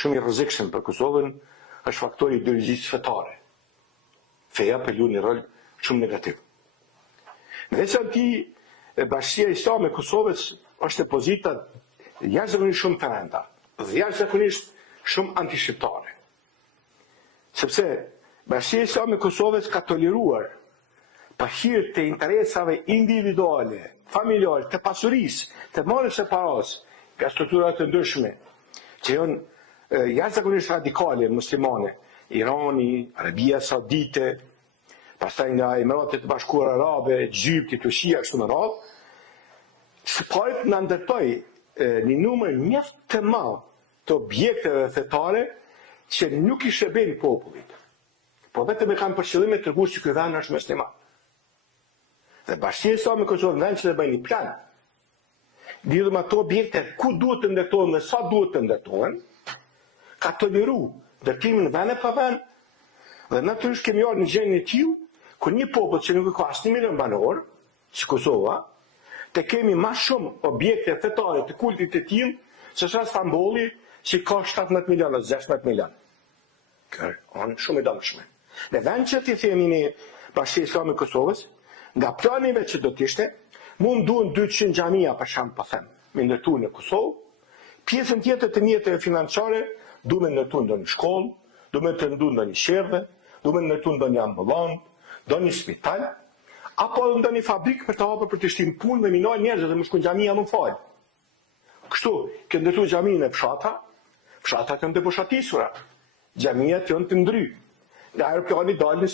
shumë i rrezikshëm për Kosovën është faktori i ideologjisë fetare. Feja përlun një rol shumë negativ. Në veçanti, Bashkia Islame e Kosovës është e pozita jashtëzakonisht shumë të rënda dhe jashtëzakonisht shumë antishqiptare. Sepse Bashkia Islame e Kosovës ka toleruar për hir të interesave individuale, familjare, të pasurisë, të marrjes së paras, nga strukturat të ndryshme, që janë jashtëzakonisht radikale muslimane, Irani, Arabia Saudite, pastaj nga Emiratet e Bashkuara Arabe, Egypti, Turqia, kështu me radhë, së pari na ndërtoi një numër mjaft të madh të objekteve fetare që nuk i shërbejnë popullit, po vetëm e kanë për qëllim të treguar se ky vend është musliman. Dhe Bashkia Islame e Kosovës vend që bëjnë një plan, lidhur me ato objekte ku duhet të ndërtohen dhe sa duhet të ndërtohen, ka toleru ndërtimin vend pa vend, dhe natyrisht kemi ardhur në gjendje të tillë ku një popull që nuk ka asnjë milion banor, si Kosova, të kemi më shumë objekte fetare të kultit të tillë se sa Stambolli, që ka 17 milion ose 16 milion. Kjo është shumë e dëmshme. Në vend që ti themi ne Bashkia Islame e Kosovës, nga planive që do të ishte, mund duhen 200 xhamia për shemb pa them, me ndërtuar në Kosovë, pjesën tjetër të mjeteve financiare duhen ndërtuar ndonjë shkollë, duhen të ndërtuar ndonjë sherdhe, duhen ndërtuar ndonjë ambulant, ndonjë spital, apo ndonjë fabrikë për të hapur për të shtim punë dhe minoj njerëz dhe më shkon xhamia më fal. Kështu, që ndërtuar xhaminë e fshatat janë të boshatisura, xhamiat janë të ndry. Nga aeroplani dalin